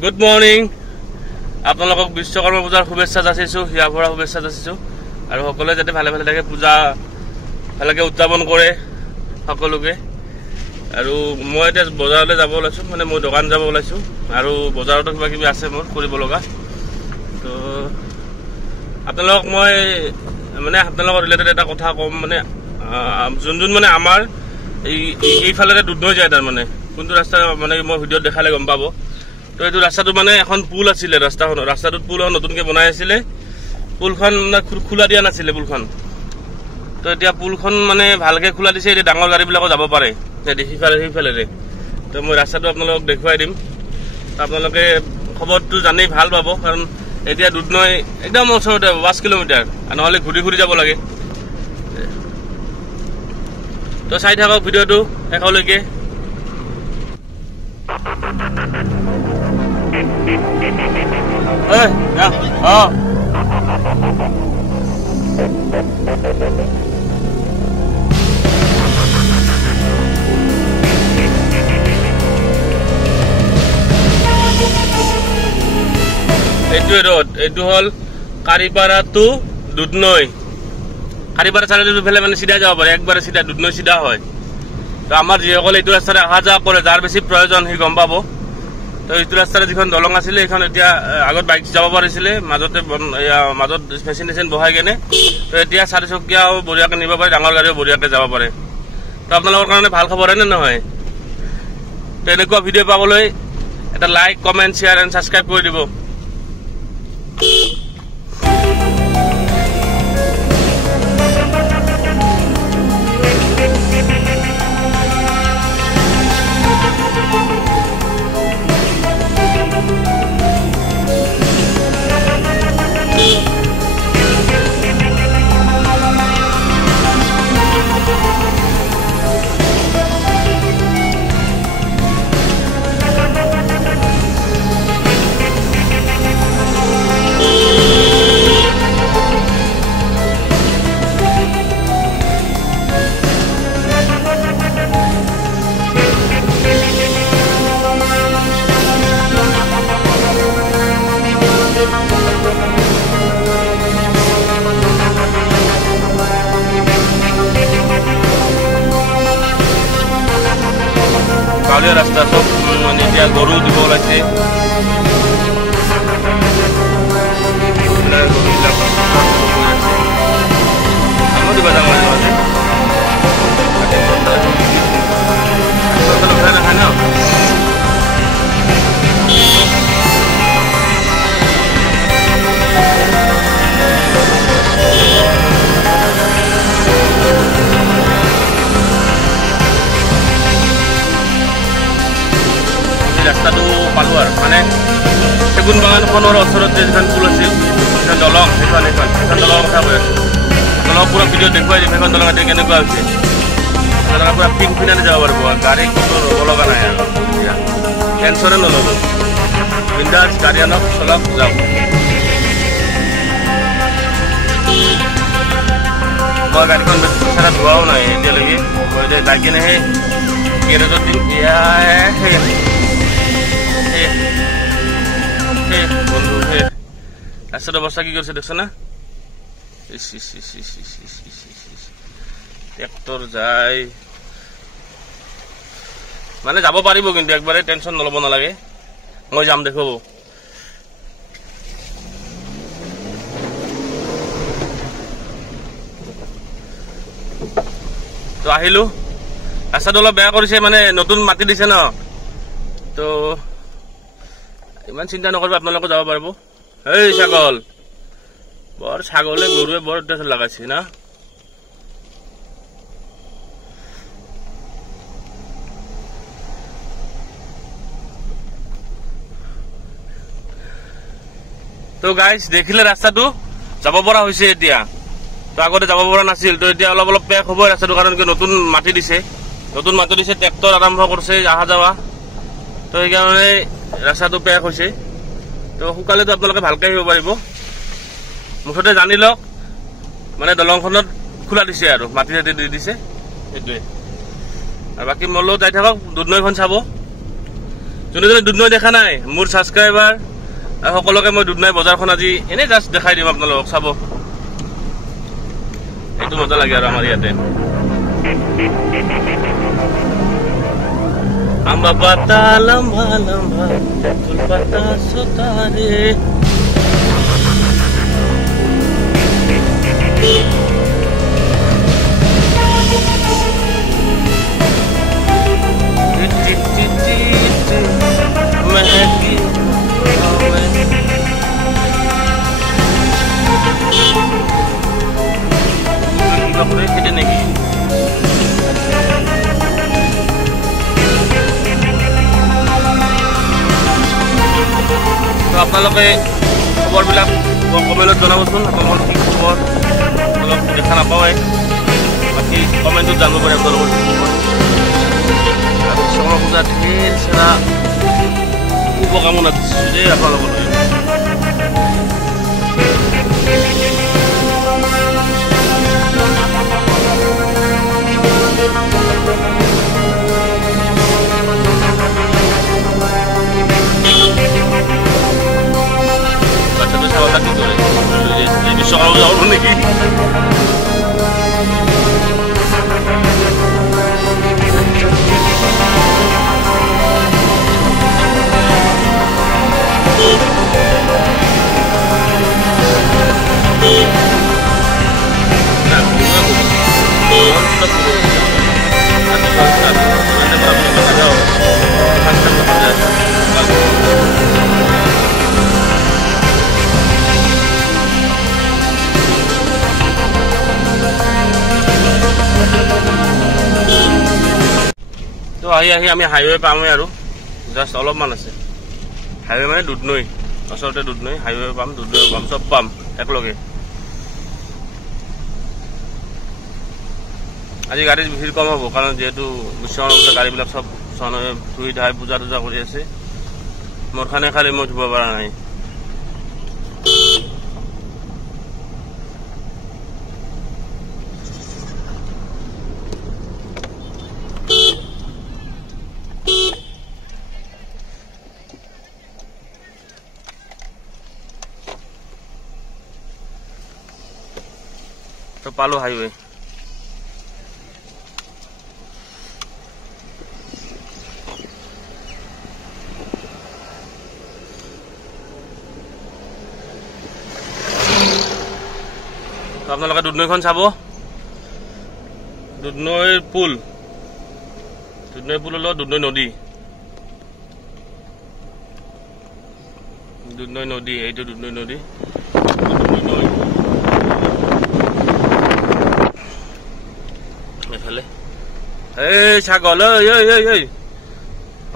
good morning আপোনালোকক বিশ্বকৰ্মা পূজাৰ শুভেচ্ছা যাচিছোঁ হিয়া ভৰা শুভেচ্ছা যাচিছোঁ আৰু সকলোৱে যাতে ভালে ভালে থাকে পূজা ভালকৈ উদযাপন কৰে সকলোকে আৰু মই এতিয়া বজাৰলৈ যাব ওলাইছোঁ মানে মই দোকান যাব ওলাইছোঁ আৰু বজাৰতো কিবা কিবি আছে মোৰ কৰিব লগা তো আপোনালোকক মই মানে আপোনালোকৰ ৰিলেটেড এটা কথা ক'ম মানে যোন মানে আমাৰ এইফালে দুধনৈ যায় তাৰ মানে কোনটো ৰাস্তা মানে মই ভিডিঅ'ত দেখালে গম পাব তো এইটো ৰাস্তাটো মানে এখন পুল আছিলে ৰাস্তাটোত পুল নতুনকৈ বনাই আছিলে পুলখন মানে খোলা দিয়া নাছিলে পুলখন তো এতিয়া পুলখন মানে ভালকৈ খোলা দিছে এতিয়া ডাঙৰ গাড়ীবিলাকো যাব পাৰে সেইফালেৰে তো মই ৰাস্তাটো আপোনালোকক দেখুৱাই দিম আপোনালোকে খবৰটো জানি ভাল পাব কাৰণ এতিয়া দুধনৈ একদম ওচৰতে 5 কিলোমিটাৰ নহ'লে ঘূৰি ঘূৰি যাব লাগে তো চাই থাকক ভিডিঅ'টো শেষলৈকে এইটোৱে ৰোড এইটো হ'ল কাৰিপাৰা টু দুধনৈ কাৰিপাৰা চাইডে দুফালে মানে চিধা যাব পাৰে একবাৰে চিধা দুধনৈ চিধা হয় তো আমাৰ যিসকলে এইটো ৰাস্তাৰে অহা যোৱা কৰে যাৰ বেছি প্ৰয়োজন সি গম পাব তো এইটো ৰাস্তাৰে যিখন দলং আছিলে এইখন এতিয়া আগত বাইক যাব পাৰিছিলে মাজত মেচিন বহাই কেনে তো এতিয়া 4 চকীয়াও বঢ়িয়াকৈ নিব পাৰে ডাঙৰ গাড়ীও বঢ়িয়াকৈ যাব পাৰে তো আপোনালোকৰ কাৰণে ভাল খবৰ হয়নে নহয় তো এনেকুৱা ভিডিঅ' পাবলৈ এটা like comment share and subscribe কৰি দিব গাঁৱলীয়া ৰাস্তা চব মানে এতিয়া গৰু দিব ওলাইছে দিব যাম মাজে মাজে উঠাই নাখায় ন ৰাস্তাটো পালোঁ আৰু মানে চেগুন বাগানখনৰ ওচৰত যিখন পুল আছিল সেইখন দলং সেইখন দলঙৰ কথা কৈ আছোঁ আপোনালোকক পুৰা ভিডিঅ' দেখুৱাই দিম সেইখন দলং এতিয়া কেনেকুৱা হৈছে আপোনালোকে পুৰা পিনপিনানে যাব পাৰিব গাড়ী কোনো ৰ'ব লগা নাই আৰু এতিয়া টেনশ্যনে নল'ব বিন্দাছ গাড়ী আনক চলক যাওক মই গাড়ীখন বেছি পইচা ধোৱাও নাই এতিয়ালৈকে মই এতিয়া যাই কিনেহে গেৰেজত দিম বন্ধু ৰাস্তাৰ অৱস্থা কি কৰিছে দেখছ না ট্ৰেক্টৰ যায় মানে যাব পাৰিব কিন্তু একবাৰে টেনশ্যন নল'ব নালাগে মই যাম দেখুৱাব তো আহিলোঁ ৰাস্তাটো অলপ বেয়া কৰিছে মানে নতুন মাটি দিছে ন তো ইমান চিন্তা নকৰিব আপোনালোকে যাব পাৰিব এই ছাগল বৰ ছাগলে গৰুৱে বৰ অত্যাচাৰ লগাইছে না তো গাইজ দেখিলে ৰাস্তাটো যাব পৰা হৈছে এতিয়া তো আগতে যাব পৰা নাছিল তো এতিয়া অলপ অলপ পেক হ'ব ৰাস্তাটো কাৰণ কি নতুন মাটি দিছে ট্ৰেক্টৰ আৰম্ভ কৰিছে অহা যোৱা তো সেইকাৰণে ৰাস্তাটো পেক হৈছে তো শুকালেতো আপোনালোকে ভালকৈ আহিব পাৰিব মুঠতে জানি লওক মানে দলংখনত খোলা দিছে আৰু মাটি চাটি দি দিছে সেইটোৱে আৰু বাকী মলও যাই থাকক দুধনৈখন চাব যোনে যোনে দুধনৈ দেখা নাই মোৰ ছাবস্ক্ৰাইবাৰ সকলোকে মই দুধনৈ বজাৰখন আজি এনেই জাষ্ট দেখাই দিম আপোনালোকক চাব এইটো মজা লাগে আৰু আমাৰ ইয়াতে আম্বা পাতা লম্বা লম্বা ফুল পাতা সতাৰে আপোনালোকে খবৰবিলাক কমেণ্টত জনাবচোন আপোনালোকৰ কি খবৰ অলপ দেখা নাপাওঁৱে বাকী কমেণ্টত জানিব পাৰে আপোনালোকৰ বিশ্বকৰ্মা পূজা ঢেৰ চেৰা শুভকামনা দিছোঁ দেই আপোনালোকলৈ বিশ্বকৰ্মা পূজা হ'ব নেকি তো আহি আহি আমি হাইৱে পামেই আৰু জাষ্ট অলপমান আছে হাইৱে মানে দুধনৈ ওচৰতে দুধনৈ হাইৱে পাম দুধনৈ পাম চব পাম একেলগে আজি গাড়ীৰ ভিৰ কম হ'ব কাৰণ যিহেতু বিশ্বকৰ্মা গাড়ীবিলাক চব ধুই ধাই পূজা টুজা কৰি আছে মোৰ খানে খালি মই ধুব পৰা নাই তো পালো হাইৱে তো আপোনালোকে দুধনৈখন চাব দুধনৈ পুল হল দুধনৈ নদী এইটো দুধনৈ নদী এফালে এই ছাগল এই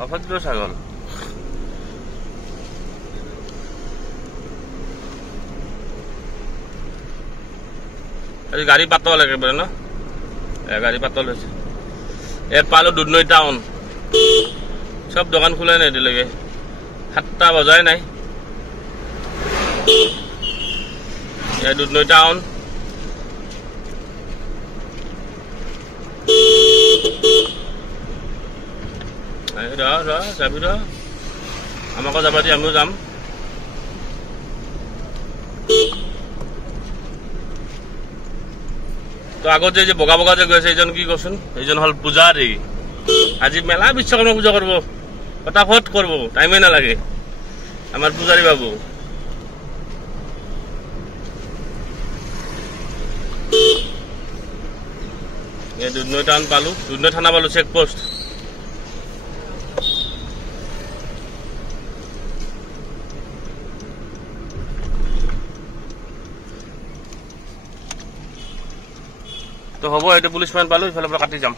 অভদ্র ছাগল গাড়ী পাতল একেবাৰে ন গাড়ী পাতল হৈছে ইয়াত পালো দুধনৈ টাউন সব দোকান খোলাই নাই এতিয়ালৈকে 7টা বজাই নাই ইয়াত দুধনৈ টাউন যাবি আমাকো যাবা দি আমিও যাম তো আগত যে বগা বগা যে গৈছে এইজন কি কচোন এইজন হল পূজাৰী আজি মেলা বিশ্বকৰ্মা পূজা কৰিব ফটাফট কৰিব টাইমে নালাগে আমাৰ পূজাৰী বাবু দুধনৈ টাউন পালো দুধনৈ থানা পালো চেক পোস্ট তো হ'ব এইটো পুলিচ পইণ্ট পালো ইফালৰ পৰা কাটি যাম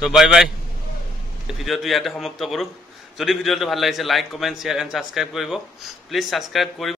তো বাই বাই ভিডিওটো ইয়াতে সমাপ্ত কৰোঁ যদি ভিডিওটো ভাল লাগিছে like comment share and subscribe কৰিব প্লিজ ছাবস্ক্ৰাইব কৰিব